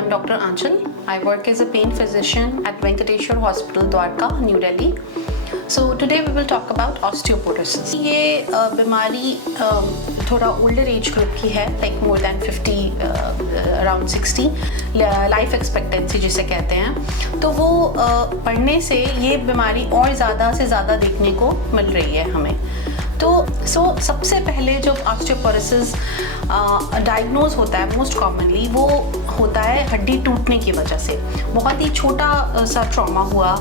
I'm Dr. Anchal. I work as a pain physician at Venkateshwar Hospital, Dwarka, New Delhi. So today we will talk about osteoporosis. ये बीमारी थोड़ा older age group की है, like more than 50, around 60 life expectancy जिसे कहते हैं. तो वो पढ़ने से ये बीमारी और ज़्यादा से ज़्यादा देखने को मिल रही है हमें. तो सबसे पहले जब ऑस्टियोपोरोसिस डायग्नोज होता है मोस्ट कॉमनली वो होता है हड्डी टूटने की वजह से. बहुत ही छोटा सा ट्रॉमा हुआ,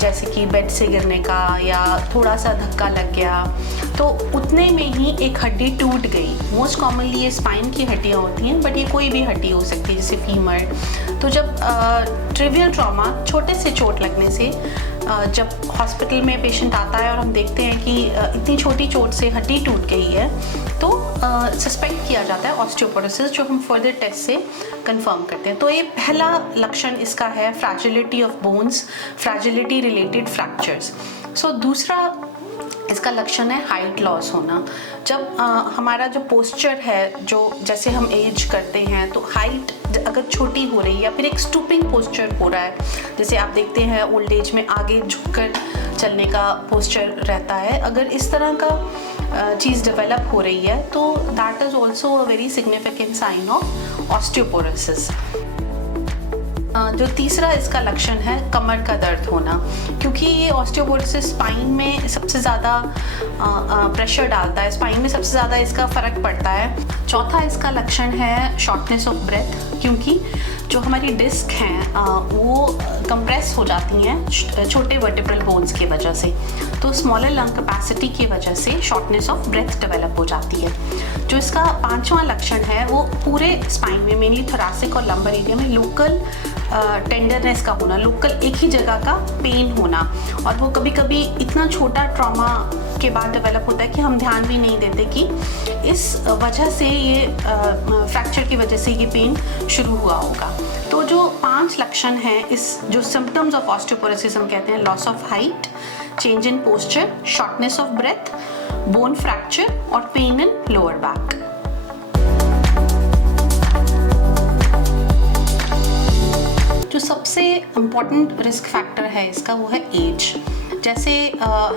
जैसे कि बेड से गिरने का या थोड़ा सा धक्का लग गया, तो उतने में ही एक हड्डी टूट गई. मोस्ट कॉमनली ये स्पाइन की हड्डियाँ होती हैं, बट ये कोई भी हड्डी हो सकती है जैसे फीमर. तो जब ट्रिवियल ट्रॉमा, छोटे से चोट लगने से जब हॉस्पिटल में पेशेंट आता है और हम देखते हैं कि इतनी छोटी चोट से हड्डी टूट गई है, तो सस्पेक्ट किया जाता है ऑस्टियोपोरोसिस, जो हम फर्दर टेस्ट से कंफर्म करते हैं. तो ये पहला लक्षण इसका है फ्रैजिलिटी ऑफ बोन्स, फ्रैजिलिटी रिलेटेड फ्रैक्चर्स. दूसरा इसका लक्षण है हाइट लॉस होना. जब हमारा जो पोस्चर है, जो जैसे हम एज करते हैं, तो हाइट अगर छोटी हो रही है या फिर एक स्टूपिंग पोस्चर हो रहा है, जैसे आप देखते हैं ओल्ड एज में आगे झुककर चलने का पोस्चर रहता है, अगर इस तरह का चीज़ डेवलप हो रही है तो that is also a very significant sign of osteoporosis. जो तीसरा इसका लक्षण है कमर का दर्द होना, क्योंकि ये ऑस्टियोपोरोसिस स्पाइन में सबसे ज़्यादा प्रेशर डालता है, स्पाइन में सबसे ज़्यादा इसका फ़र्क पड़ता है. चौथा इसका लक्षण है शॉर्टनेस ऑफ ब्रेथ, क्योंकि जो हमारी डिस्क हैं वो कंप्रेस हो जाती हैं छोटे वर्टिब्रल बोन्स की वजह से. तो स्मॉलर लंग कैपेसिटी की वजह से शॉर्टनेस ऑफ ब्रेथ डेवलप हो जाती है. जो इसका पांचवा लक्षण है वो पूरे स्पाइन में, मेनली थोरैसिक और लंबर एरिया में लोकल टेंडरनेस का होना, लोकल एक ही जगह का पेन होना. और वो कभी कभी इतना छोटा ट्रॉमा के बाद डेवलप होता है कि हम ध्यान भी नहीं देते कि इस वजह से ये फ्रैक्चर की वजह से ये पेन शुरू हुआ होगा. तो जो 5 लक्षण हैं, इस जो सिम्टम्स ऑफ ऑस्टियोपोरोसिस हम कहते हैं, loss of height, change in posture, shortness of breath, bone fracture और पेन इन लोअर बैक. जो सबसे इम्पॉर्टेंट रिस्क फैक्टर है इसका वो है एज. जैसे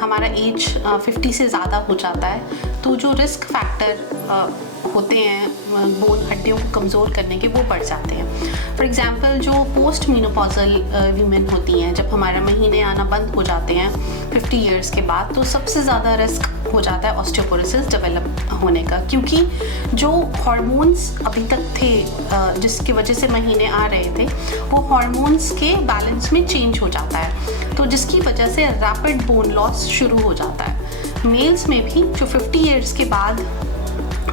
हमारा एज 50 से ज़्यादा हो जाता है तो जो रिस्क फैक्टर होते हैं बोन हड्डियों को कमज़ोर करने के, वो बढ़ जाते हैं. फॉर एग्जांपल जो पोस्ट मीनोपॉजल वीमेन होती हैं, जब हमारा महीने आना बंद हो जाते हैं 50 ईयर्स के बाद, तो सबसे ज़्यादा रिस्क हो जाता है ऑस्टियोपोरोसिस डेवलप होने का, क्योंकि जो हार्मोन्स अभी तक थे जिसकी वजह से महीने आ रहे थे, वो हार्मोन्स के बैलेंस में चेंज हो जाता है, तो जिसकी वजह से रैपिड बोन लॉस शुरू हो जाता है. मेल्स में भी जो 50 ईयर्स के बाद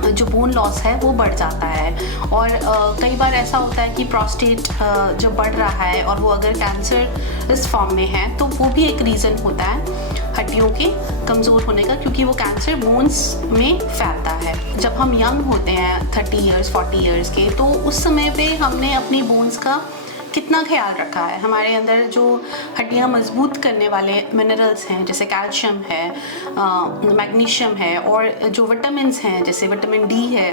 जो बोन लॉस है वो बढ़ जाता है. और कई बार ऐसा होता है कि प्रोस्टेट जब बढ़ रहा है और वो अगर कैंसर इस फॉर्म में है, तो वो भी एक रीज़न होता है हड्डियों के कमज़ोर होने का, क्योंकि वो कैंसर बोन्स में फैलता है. जब हम यंग होते हैं 30 ईयर्स 40 ईयर्स के, तो उस समय पे हमने अपनी बोन्स का कितना ख्याल रखा है. हमारे अंदर जो हड्डियाँ मजबूत करने वाले मिनरल्स हैं, जैसे कैल्शियम है, मैग्नीशियम है, और जो विटामिन्स हैं जैसे विटामिन डी है,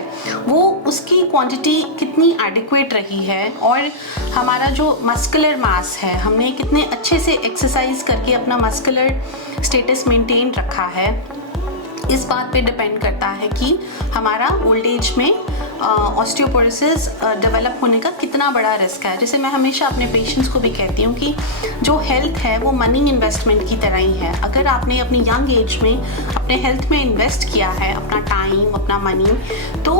वो उसकी क्वांटिटी कितनी एडिक्वेट रही है, और हमारा जो मस्कुलर मास है, हमने कितने अच्छे से एक्सरसाइज करके अपना मस्कुलर स्टेटस मेंटेन रखा है, इस बात पे डिपेंड करता है कि हमारा ओल्ड एज में ऑस्टियोपोरोसिस डेवलप होने का कितना बड़ा रिस्क है. जैसे मैं हमेशा अपने पेशेंट्स को भी कहती हूँ कि जो हेल्थ है वो मनी इन्वेस्टमेंट की तरह ही है. अगर आपने अपनी यंग एज में अपने हेल्थ में इन्वेस्ट किया है अपना टाइम, अपना मनी, तो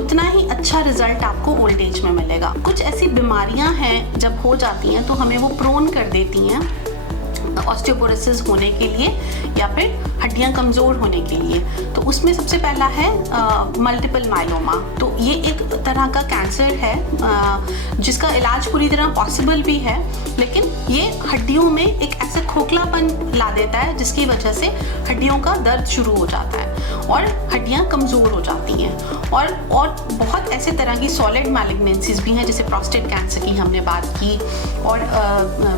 उतना ही अच्छा रिजल्ट आपको ओल्ड एज में मिलेगा. कुछ ऐसी बीमारियाँ हैं जब हो जाती हैं तो हमें वो प्रोन कर देती हैं ऑस्टियोपोरोसिस होने के लिए या फिर हड्डियां कमज़ोर होने के लिए. तो उसमें सबसे पहला है मल्टीपल माइलोमा. तो ये एक तरह का कैंसर है जिसका इलाज पूरी तरह पॉसिबल भी है, लेकिन ये हड्डियों में एक ऐसा खोखलापन ला देता है जिसकी वजह से हड्डियों का दर्द शुरू हो जाता है और हड्डियां कमज़ोर हो जाती हैं. और बहुत ऐसे तरह की सॉलिड मैलिग्नेंसीज भी हैं, जैसे प्रोस्टेट कैंसर की हमने बात की, और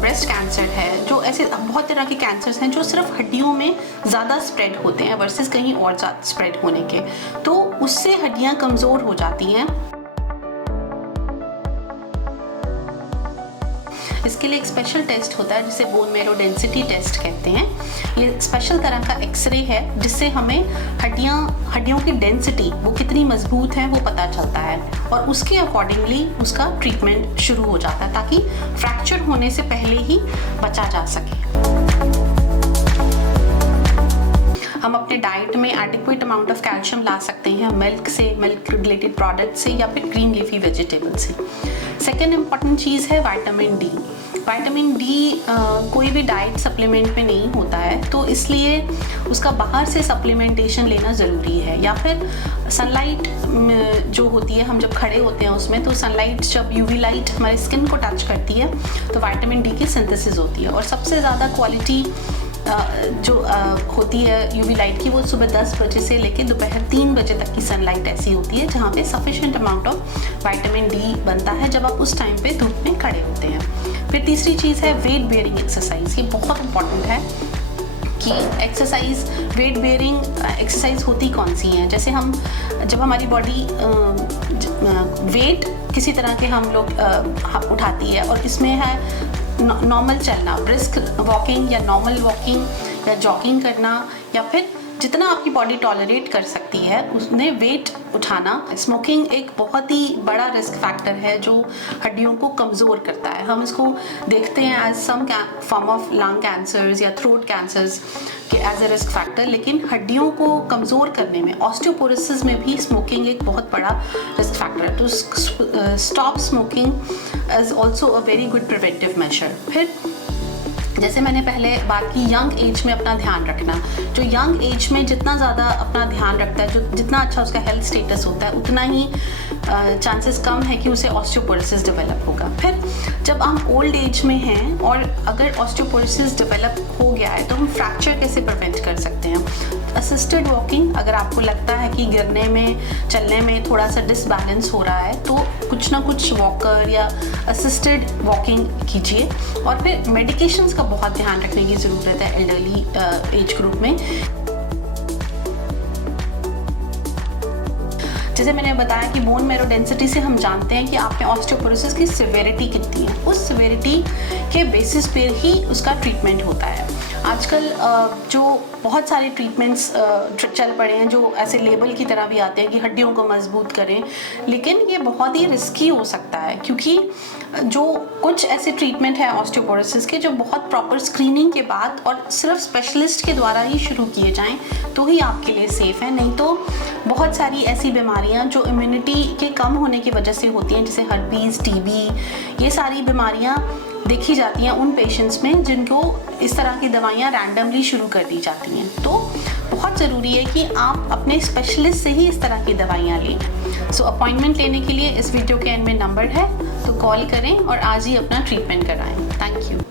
ब्रेस्ट कैंसर है. जो ऐसे बहुत तरह के कैंसर्स हैं जो सिर्फ हड्डियों में ज़्यादा स्प्रेड होते हैं वर्सेस कहीं और ज़्यादा स्प्रेड होने के, तो उससे हड्डियां कमज़ोर हो जाती हैं. इसके लिए एक स्पेशल टेस्ट होता है जिसे बोन मैरो डेंसिटी टेस्ट कहते हैं। ये स्पेशल तरह का एक्सरे है जिससे हमें हड्डियों की डेंसिटी वो कितनी मजबूत है वो पता चलता है और उसके अकॉर्डिंगली उसका ट्रीटमेंट शुरू हो जाता है ताकि फ्रैक्चर होने से पहले ही बचा जा सके। हम अपने डाइट में एडिक्वेट अमाउंट ऑफ कैल्शियम ला सकते हैं मिल्क से, मिल्क रिलेटेड प्रोडक्ट से या फिर ग्रीन लीफी वेजिटेबल से। सेकेंड इम्पॉर्टेंट चीज़ है विटामिन डी। विटामिन डी कोई भी डाइट सप्लीमेंट में नहीं होता है, तो इसलिए उसका बाहर से सप्लीमेंटेशन लेना ज़रूरी है या फिर सनलाइट जो होती है, हम जब खड़े होते हैं उसमें, तो सनलाइट जब यूवी लाइट हमारी स्किन को टच करती है तो विटामिन डी की सिंथेसिस होती है और सबसे ज़्यादा क्वालिटी जो होती है यूवी लाइट की वो सुबह 10 बजे से लेकर दोपहर 3 बजे तक की सनलाइट ऐसी होती है जहाँ पे sufficient amount of vitamin D बनता है जब आप उस टाइम पे धूप में खड़े होते हैं। फिर तीसरी चीज़ है वेट बेयरिंग एक्सरसाइज। ये बहुत इंपॉर्टेंट है कि एक्सरसाइज, वेट बेयरिंग एक्सरसाइज होती कौन सी हैं। जैसे हम जब हमारी बॉडी वेट किसी तरह के हम लोग उठाती है और इसमें है नॉर्मल चलना, ब्रिस्क वॉकिंग या नॉर्मल वॉकिंग या जॉगिंग करना या फिर जितना आपकी बॉडी टॉलरेट कर सकती है उसने वेट उठाना। स्मोकिंग एक बहुत ही बड़ा रिस्क फैक्टर है जो हड्डियों को कमज़ोर करता है। हम इसको देखते हैं as some form of lung cancers या थ्रोट कैंसर्स के एज अ रिस्क फैक्टर, लेकिन हड्डियों को कमज़ोर करने में, ऑस्टियोपोरोसिस में भी स्मोकिंग एक बहुत बड़ा रिस्क फैक्टर है। तो stop smoking is also a very good preventive measure. फिर जैसे मैंने पहले बात की, यंग एज में अपना ध्यान रखना। जो यंग एज में जितना ज़्यादा अपना ध्यान रखता है, जो जितना अच्छा उसका हेल्थ स्टेटस होता है, उतना ही चांसेस कम है कि उसे ऑस्टियोपोरोसिस डेवलप होगा। फिर जब हम ओल्ड एज में हैं और अगर ऑस्टियोपोरोसिस डेवलप हो गया है तो हम फ्रैक्चर कैसे प्रिवेंट कर सकते हैं। असिस्टेड वॉकिंग, अगर आपको लगता है कि गिरने में, चलने में थोड़ा सा डिसबैलेंस हो रहा है तो कुछ ना कुछ वॉकर या असिस्टेड वॉकिंग कीजिए। और फिर मेडिकेशंस का बहुत ध्यान रखने की ज़रूरत है एल्डरली एज ग्रुप में। जैसे मैंने बताया कि बोन मैरो डेंसिटी से हम जानते हैं कि आप में ऑस्टियोपोरोसिस की सिवियरिटी कितनी है। उस सिवियरिटी के बेसिस पे ही उसका ट्रीटमेंट होता है। आजकल जो बहुत सारे ट्रीटमेंट्स चल पड़े हैं जो ऐसे लेबल की तरह भी आते हैं कि हड्डियों को मजबूत करें, लेकिन ये बहुत ही रिस्की हो सकता है क्योंकि जो कुछ ऐसे ट्रीटमेंट है ऑस्टियोपोरोसिस के जो बहुत प्रॉपर स्क्रीनिंग के बाद और सिर्फ स्पेशलिस्ट के द्वारा ही शुरू किए जाएं तो ही आपके लिए सेफ़ है। नहीं तो बहुत सारी ऐसी बीमारियां जो इम्यूनिटी के कम होने की वजह से होती हैं, जैसे हर्पीज़, टीबी, ये सारी बीमारियां देखी जाती हैं उन पेशेंट्स में जिनको इस तरह की दवाइयाँ रैंडमली शुरू कर दी जाती हैं। तो बहुत ज़रूरी है कि आप अपने स्पेशलिस्ट से ही इस तरह की दवाइयाँ लें। सो अपॉइंटमेंट लेने के लिए इस वीडियो के एंड में नंबर है, तो कॉल करें और आज ही अपना ट्रीटमेंट कराएं। Thank you.